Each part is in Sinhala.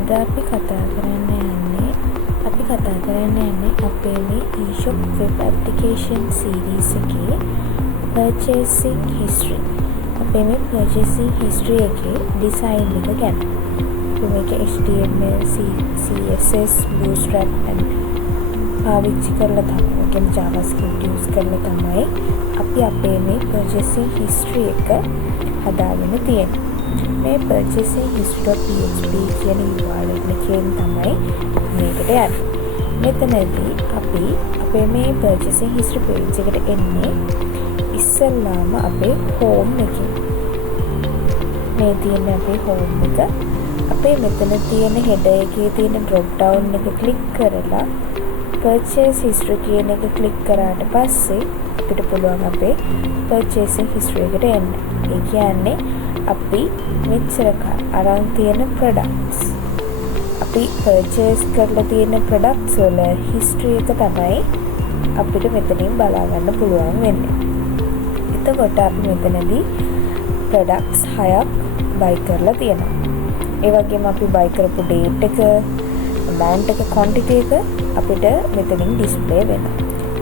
අද අපි කතා කරන්න යන්නේ අපේ මේ e-shop web application series එකේ purchasing history. අපේ මේ purchasing history එකේ design එක ගැන. අපි මේක HTML, CSS, Bootstrap and පාවිච්චි කරලා තමයි JavaScript use කරලා තමයි අපි අපේ මේ purchasing history එක හදාගෙන තියෙන්නේ. මේ purchasing history.php කියන URL එකෙන් තමයි මේකට යන්නේ. මෙතනදී අපි අපේ මේ purchasing history page එකට එන්නේ ඉස්සෙල්ලාම අපේ home එකෙන්. මේ තියෙන අපේ home එක. අපේ මෙතන තියෙන header එකේ තියෙන drop down එක click කරලා purchase history කියන එක click කරාට පස්සේ අපිට පුළුවන් අපේ purchasing history එකට එන්න. ඒ කියන්නේ අපි මෙච්චර අරන් තියෙන products අපි purchase කරලා තියෙන products වල history එක තමයි අපිට මෙතනින් බලා ගන්න පුළුවන් වෙන්නේ. එතකොට අපි මෙතනදී products 6ක් buy කරලා තියෙනවා. ඒ වගේම අපි buy කරපු date එක, amount එක, quantity එක අපිට මෙතනින් display වෙනවා.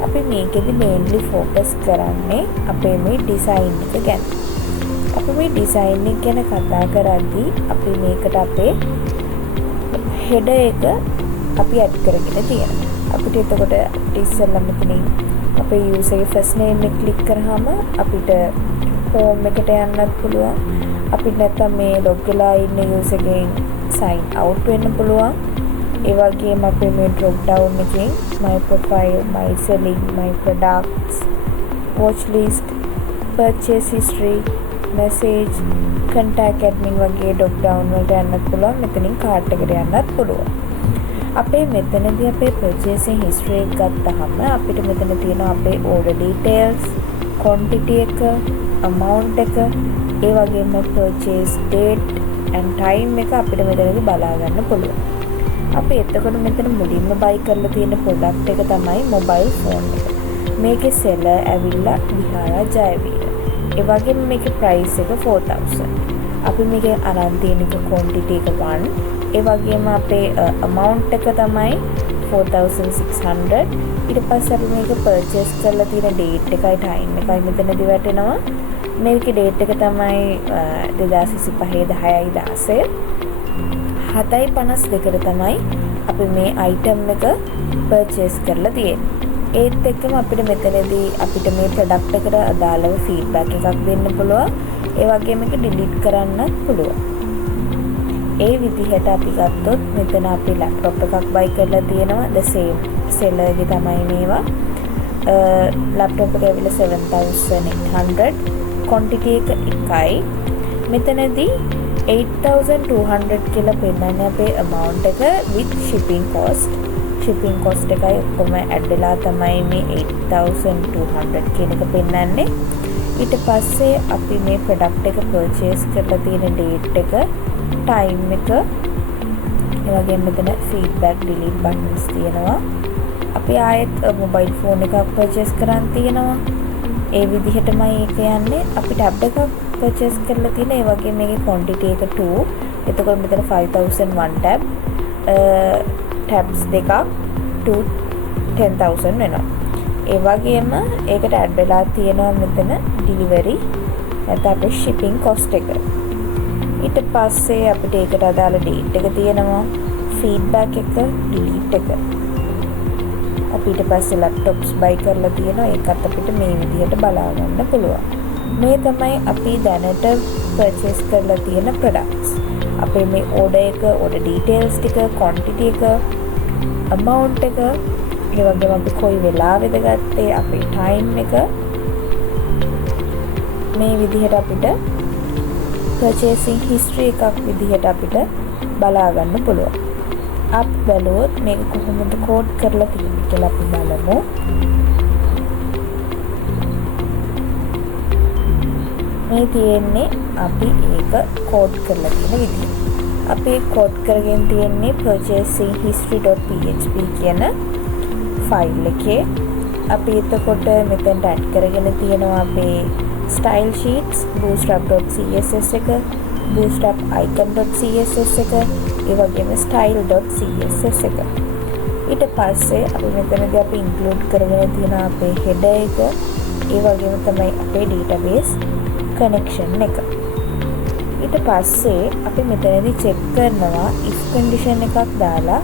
අපි මේකෙදි mainly focus කරන්නේ අපේ මේ design එක ගැන. අපි මේ design එක ගැන කතා කරද්දී අපි මේකට අපේ header එක අපි add කරගෙන තියෙනවා. අපිට එතකොට ඉස්සෙල්ලා මෙතනින් අපේ user first name එක click කරාම අපිට home එකට යන්නත් පුළුවන්. අපිට නැත්නම් මේ log වෙලා ඉන්න user එකෙන් sign out වෙන්න පුළුවන්. ඒ වගේම අපේ මේ drop down එකෙන් my profile, my selling, my products, watch list, purchase history, message, contact admin වගේ drop down වලට යන්නත් පුළුවන්. මෙතනින් cart එකට යන්නත් පුළුවන්. අපේ මෙතනදී අපේ purchasing history එක ගත්තාම අපිට මෙතන තියෙනවා අපේ order details, quantity එක, amount එක, ඒ වගේම purchase date and time එක අපිට මෙතනදී බලා ගන්න පුළුවන්. අපි එතකොට මෙතන මුලින්ම buy කරලා තියෙන product එක තමයි mobile phone එක. මේකේ seller ඇවිල්ලා විහාරා ජයවීර. ඒ වගේම මේකේ price එක 4000. අපි මේකේ අරන් තියෙන quantity එක 1. ඒ වගේම අපේ amount එක තමයි 4600. ඊට පස්සේ අපි මේක purchase කරලා තියෙන date එකයි time එකයි මෙතනදී වැටෙනවා. මේකේ date එක තමයි 2025 10 7:52ට තමයි අපි මේ item එක purchase කරලා තියෙන්නේ. ඒත් එක්කම අපිට මෙතනදී අපිට මේ product එකට අදාළව feedback එකක් දෙන්න පුළුවන්. ඒ වගේම මේක delete කරන්නත් පුළුවන්. ඒ විදිහට අපි ගත්තොත් මෙතන අපි laptop එකක් buy කරලා තියෙනවා. the same seller ගේ තමයි මේවා. laptop එක ඇවිල්ලා 7800. quantity එක 1යි. මෙතනදී 8200 කියලා පෙන්නන්නේ අපේ amount එක with shipping cost එකයි ඔක්කොම add වෙලා තමයි මේ 8200 කියන එක පෙන්නන්නේ. ඊට පස්සේ අපි මේ product එක purchase කරලා තියෙන date එක, time එක, ඒ වගේම මෙතන feedback, delete buttons තියෙනවා. අපි ආයෙත් mobile phone එකක් purchase කරන් තියෙනවා. ඒ විදිහටමයි ඒක යන්නේ. අපි tab එකක් purchase කරලා තියෙන. ඒ වගේ මේකේ quantity එක 2. එතකොට මෙතන 5001 tab tabs දෙකක් 10000 වෙනවා. ඒ වගේම ඒකට add වෙලා තියෙනවා මෙතන delivery නැත්නම් අපේ shipping cost එක. ඊට පස්සේ අපිට ඒකට අදාළ date එක තියෙනවා, feedback එක, delete එක. අපි ඊට පස්සේ laptops buy කරලා තියෙනවා. ඒකත් අපිට මේ විදිහට බලා ගන්න පුළුවන්. මේ තමයි අපි දැනට purchase කරලා තියෙන products. අපේ මේ order එක, order details ටික, quantity එක, amount එක, ඒ වගේම අපි කොයි වෙලාවෙද ගත්තේ, අපේ time එක, මේ විදිහට අපිට purchasing history එකක් විදිහට අපිට බලා ගන්න පුළුවන්. අපි බලුවොත් මේක කොහොමද code කරලා තියෙන්නේ කියලා අපි බලමු. මේ තියෙන්නේ අපි ඒක code කරලා තියෙන විදිහ. අපි code කරගෙන තියෙන්නේ purchasing history.php කියන ෆයිල් එකේ. අපි එතකොට මෙතෙන්ට add කරගෙන තියෙනවා අපේ style sheets, bootstrap.css එක, bootstrap icon.css එක, ඒ වගේම style.css එක. ඊට පස්සේ අපි මෙතනදී අපි ඉන්ක්ලූඩ් කරගෙන තියෙන අපේ header එක, ඒ වගේම තමයි අපේ database connection එක. ඊට පස්සේ අපි මෙතනදී check කරනවා if condition එකක් දාලා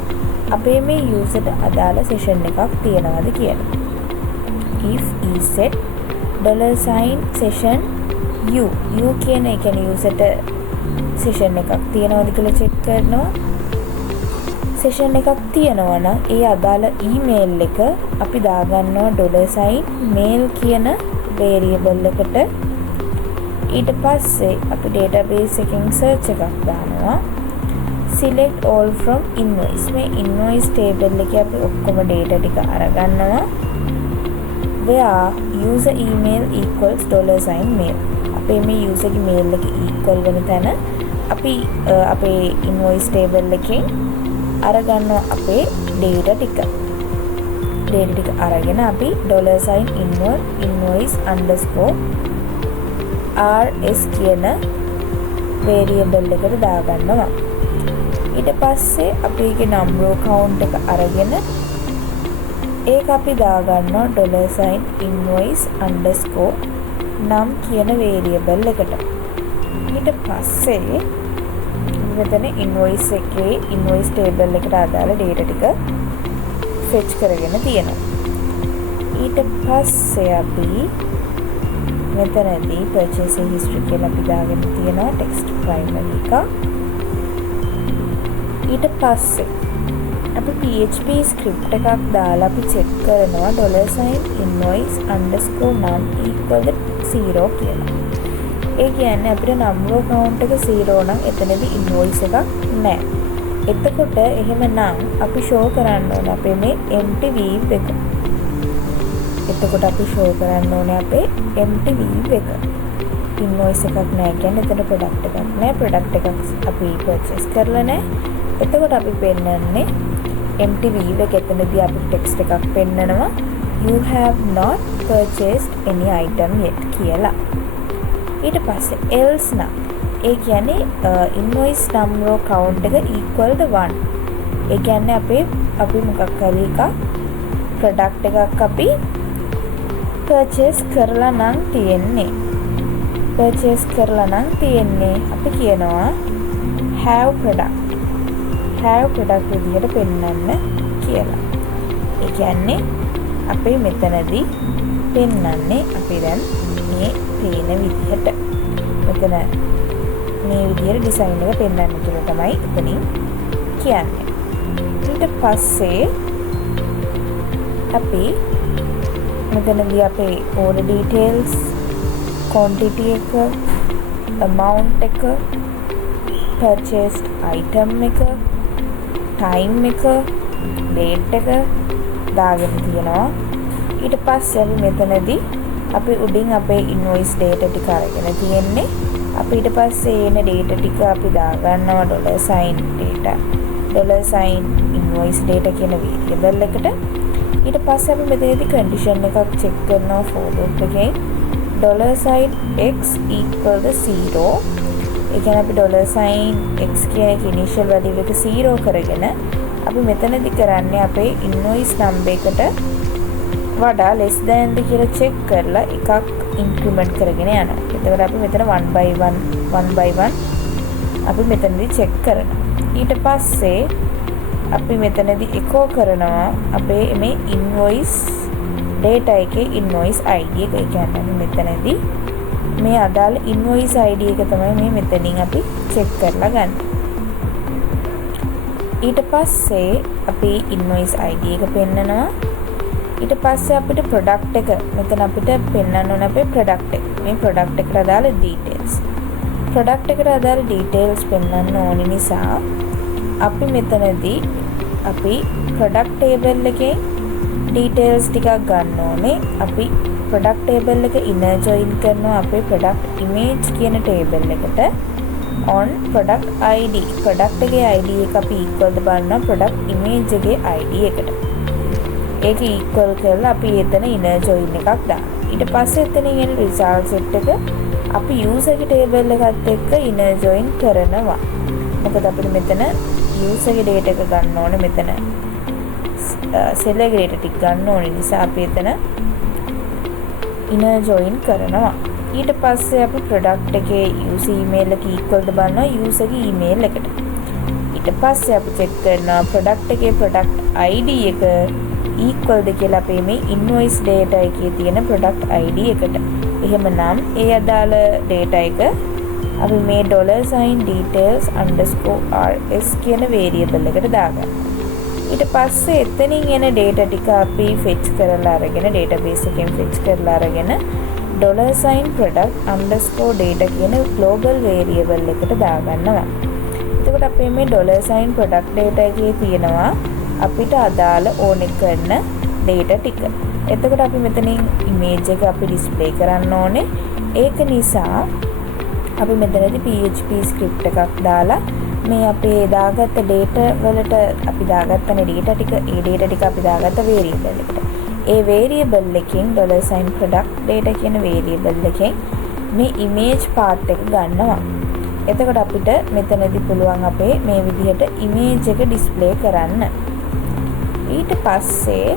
අපේ මේ user අදාළ session එකක් තියනවාද කියලා. if ESET $session u කියන එක කියන්නේ user session එකක් තියනවාද කියලා check කරනවා. session එකක් තියනවා නම් ඒ අදාළ email එක අපි දාගන්නවා $mail කියන variable එකට. ඊට පස්සේ අපි database එකෙන් search එකක් දානවා. select all from invoice. මේ invoice table එකේ අපි ඔක්කොම data ටික අරගන්නවා. where user email equals $mail. අපේ මේ user ගේ mail එක equal වෙන තැන අපි අපේ invoice table එකෙන් අරගන්නවා අපේ data ටික. data ටික අරගෙන අපි $invoice underscore rs කියන variable එකට දාගන්නවා. ඊට පස්සේ අපි ඒකේ number count එක අරගෙන ඒක අපි දාගන්නවා $invoice underscore num කියන variable එකට. ඊට පස්සේ මෙතන invoice එකේ invoice table එකට අදාළ data ටික fetch කරගෙන තියෙනවා. ඊට පස්සේ අපි මෙතනදී purchasing history කියලා අපි දාගෙන තියෙනවා text primary එක. ඊට පස්සේ අපි PHP script එකක් දාලා අපි check කරනවා $invoice underscore num equal 0 කියලා. ඒ කියන්නේ අපිට number count එක 0 නම් එතනදී invoice එකක් නැහැ. එතකොට එහෙමනම් අපි show කරන්න ඕනේ අපේ මේ empty view එක. එතකොට අපි show කරන්න ඕනේ අපේ empty view එක. invoice එකක් නැහැ කියන්නේ එතන product එකක් නැහැ. product එකක් අපි purchase කරලා නැහැ. එතකොට අපි පෙන්නන්නේ empty view එක. එතනදී අපිට text එකක් පෙන්නනවා you have not purchased any item yet කියලා. ඊට පස්සේ else නම් ඒ කියන්නේ invoice number count එක equal to 1. ඒ කියන්නේ අපි මොකක් හරි එකක් product එකක් අපි purchase කරලා නම් තියෙන්නේ. අපි කියනවා have product විදියට පෙන්නන්න කියලා. ඒ කියන්නේ අපි මෙතනදී පෙන්නන්නේ අපි දැන් මේ පේන විදිහට මෙතන මේ විදිහට ඩිසයින් එක පෙන්නන්න කියලා තමයි එතනින් කියන්නේ. ඊට පස්සේ අපි මෙතනදී අපේ order details, quantity එක, amount එක, purchased item එක, time එක, date එක දාගෙන තියෙනවා. ඊට පස්සේ අපි මෙතනදී අපි උඩින් අපේ invoice data ටික අරගෙන තියෙන්නේ. අපි ඊට පස්සේ එන data ටික අපි දාගන්නවා $data $invoice data කියන variable එකට. ඊට පස්සේ අපි මෙතනදී condition එකක් check කරනවා for loop එකෙන් $x equal to 0. ඒ කියන්නේ අපි $x කියන එක initial value එක 0 කරගෙන අපි මෙතනදී කරන්නේ අපේ invoice number එකට වඩා less than ද කියලා check කරලා එකක් increment කරගෙන යනවා. එතකොට අපි මෙතන 1 by 1 අපි මෙතනදී check කරනවා. ඊට පස්සේ අපි මෙතනදී echo කරනවා අපේ මේ invoice data එකේ invoice ID එක. ඒ කියන්නේ මෙතනදී මේ අදාළ invoice ID එක තමයි මේ මෙතනින් අපි check කරලා ගන්න. ඊට පස්සේ අපි invoice ID එක පෙන්නනවා. ඊට පස්සේ අපිට product එක මෙතන අපිට පෙන්වන්න ඕන අපේ product එක. මේ product එකට අදාළ details. product එකට අදාළ details පෙන්වන්න ඕන නිසා අපි මෙතනදී අපි product table එකේ details ටිකක් ගන්න ඕනේ. අපි product table එක inner join කරනවා අපේ product image කියන table එකට on product ID. product එකේ ID එක අපි equal ද බලනවා product image එකේ ID එකට. ඒක equal කරලා අපි එතන inner join එකක් දානවා. ඊට පස්සේ එතනින් එන result set එක අපි user ගේ table එකත් එක්ක inner join කරනවා. මොකද අපිට මෙතන user ගේ data එක ගන්න ඕනේ මෙතන seller ගේ data ටික ගන්න ඕනේ නිසා අපි එතන inner join කරනවා. ඊට පස්සේ අපි product එකේ user email එක equal ද බලනවා user ගේ email එකට. ඊට පස්සේ අපි check කරනවා product එකේ product ID එක equal ද කියලා අපේ මේ invoice data එකේ තියෙන product ID එකට. එහෙමනම් ඒ අදාළ data එක අපි මේ $details_rs කියන variable එකට දාගන්නවා. ඊට පස්සේ එතනින් එන data ටික අපි fetch කරලා අරගෙන database එකෙන් fetch කරලා අරගෙන $product_data කියන global variable එකට දාගන්නවා. එතකොට අපේ මේ $product data එකේ තියෙනවා අපිට අදාළ ඕනේ කරන data ටික. එතකොට අපි මෙතනින් image එක අපි display කරන්න ඕනේ. ඒක නිසා අපි මෙතනදී PHP script එකක් දාලා මේ අපේ දාගත්ත data වලට අපි දාගත්තනේ data ටික ඒ data ටික අපි දාගත්ත variable එකට. ඒ variable එකෙන් $product data කියන variable එකෙන් මේ image part එක ගන්නවා. එතකොට අපිට මෙතනදී පුළුවන් අපේ මේ විදිහට image එක display කරන්න. ඊට පස්සේ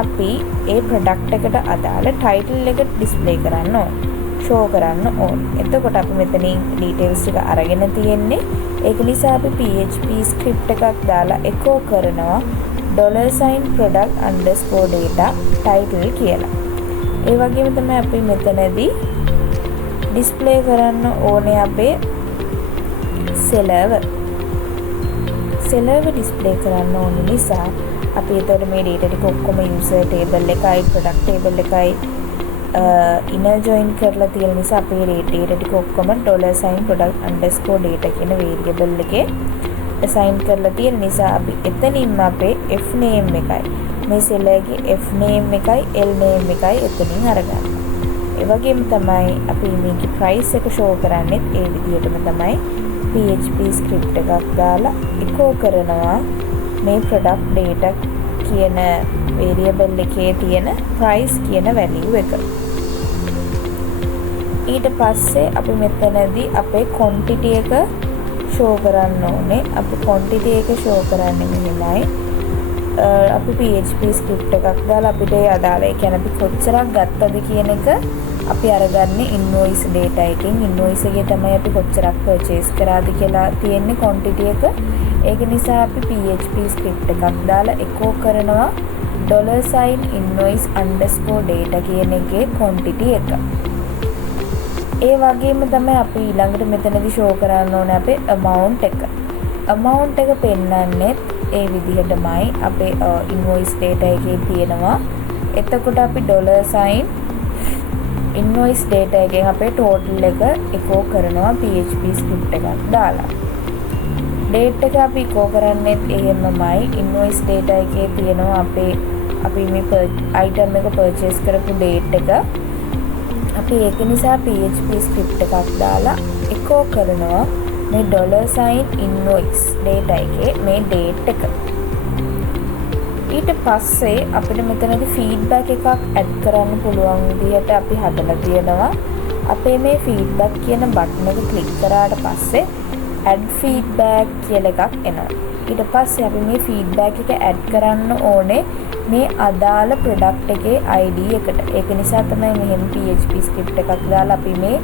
අපි ඒ product එකට අදාළ title එක display කරන්න ඕනේ. show කරන්න ඕනේ. එතකොට අපි මෙතනින් details ටික අරගෙන තියෙන්නේ. ඒක නිසා අපි PHP script එකක් දාලා echo කරනවා $product_data title කියලා. ඒ වගේම තමයි අපි මෙතනදී display කරන්න ඕනේ අපේ seller display කරන්න ඕන නිසා අපි එතකොට මේ data ටික ඔක්කොම user table එකයි product table එකයි inner join කරලා තියෙන නිසා අපේ data ටික ඔක්කොම $product_data කියන variable එකේ assign කරලා තියෙන නිසා අපි එතනින්ම අපේ f name එකයි මේ seller ගේ f name එකයි l name එකයි එතනින් අරගන්න. ඒ වගේම තමයි අපි මේකේ price එක show කරන්නේ ඒ විදිහටම තමයි PHP script එකක් දාලා echo කරනවා මේ product data කියන variable එකේ තියෙන price කියන value එක. ඊට පස්සේ අපි මෙතනදී අපේ quantity එක show කරන්න ඕනේ. අපි quantity එක show කරන්නේ මෙහෙමයි. අපි PHP script එකක් දාලා අපිට ඒ අදාළ ඒ කියන්නේ අපි කොච්චරක් ගත්තද කියන එක අපි අරගන්නේ invoice data එකෙන්. invoice එකේ තමයි අපි කොච්චරක් purchase කරාද කියලා තියෙන්නේ quantity එක. ඒක නිසා අපි PHP script එකක් දාලා echo කරනවා $invoice_data කියන එකේ quantity එක. ඒ වගේම තමයි අපි ඊළඟට මෙතනදී show කරන්න ඕනේ අපේ amount එක. amount එක පෙන්වන්නේ ඒ විදිහටමයි අපේ invoice data එකේ තියෙනවා. එතකොට අපි $invoice data එකෙන් අපේ total එක echo කරනවා PHP script එකක් දාලා. date එක අපි echo කරන්නේ එහෙමමයි. invoice data එකේ තියෙනවා අපි මේ item එක purchase කරපු date එක. අපි ඒක නිසා PHP script එකක් දාලා echo කරනවා මේ $invoice data එකේ මේ date එක. ඊට පස්සේ අපිට මෙතනදී feedback එකක් add කරන්න පුළුවන් විදිහට අපි හදලා තියෙනවා. අපේ මේ feedback කියන button එක click කරාට පස්සේ add feedback කියලා එකක් එනවා. ඊට පස්සේ අපි මේ feedback එක add කරන්න ඕනේ මේ අදාළ product එකේ ID එකට. ඒක නිසා තමයි මෙහෙම PHP script එකක් දාලා අපි මේ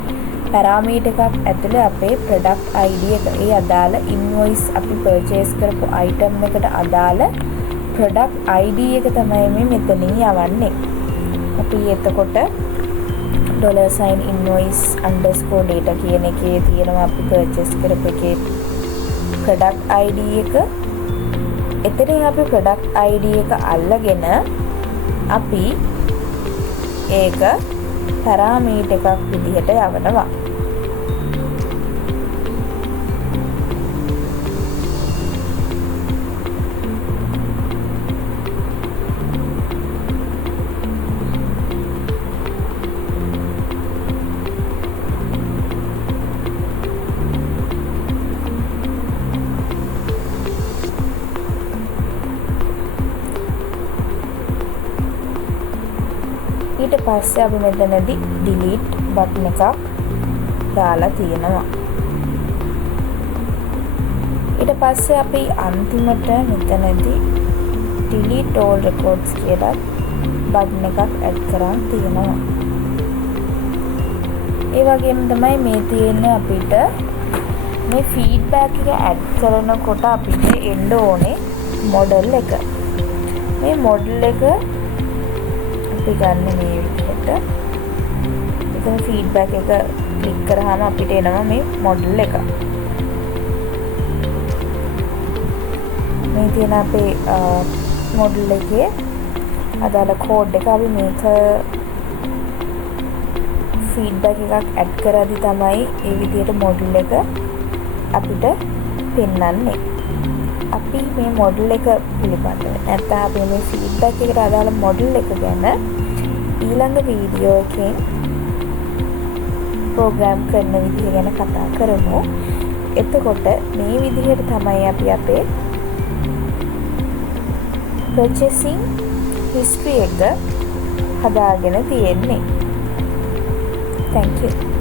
parameter එකක් ඇතුලේ අපේ product ID එක ඒ අදාළ invoice අපි purchase කරපු item එකට අදාළ product ID එක තමයි මේ මෙතනින් යවන්නේ. අපි එතකොට $invoice_data කියන එකේ තියෙනවා අපි purchase කරපු එකේ product ID එක. එතනින් අපි product ID එක අල්ලගෙන අපි ඒක parameter එකක් විදිහට යවනවා. ඊට පස්සේ අපි මෙතනදී delete button එකක් දාලා තියෙනවා. ඊට පස්සේ අපි අන්තිමට මෙතනදී delete all records කියලා බටන් එකක් ඇඩ් කරන් තියෙනවා. ඒ වගේම තමයි මේ තියෙන්නේ අපිට මේ ෆීඩ්බැක් එක ඇඩ් කරනකොට අපිට එන්න ඕනේ මොඩල් එක. මේ මොඩල් එක අපි ගන්න මේ විදිහට. එතන ෆීඩ්බැක් එක ක්ලික් කරාම අපිට එනවා මේ මොඩල් එක. මේ තියෙන අපේ මොඩල් එකේ අදාළ කෝඩ් එක අපි මේක ෆීඩ්බැක් එකක් ඇඩ් කරද්දි තමයි ඒ විදිහට මොඩල් එක අපිට පෙන්වන්නේ. අපි මේ මොඩල් එක පිළිබඳව නැත්නම් අපි මේ ෆීඩ්බැක් එකට අදාළ මොඩල් එක ගැන ඊළඟ වීඩියෝ එකෙන් ප්‍රෝග්‍රෑම් කරන විදිහ ගැන කතා කරමු. එතකොට මේ විදිහට තමයි අපි අපේ purchasing history එක හදාගෙන තියෙන්නේ. Thank you.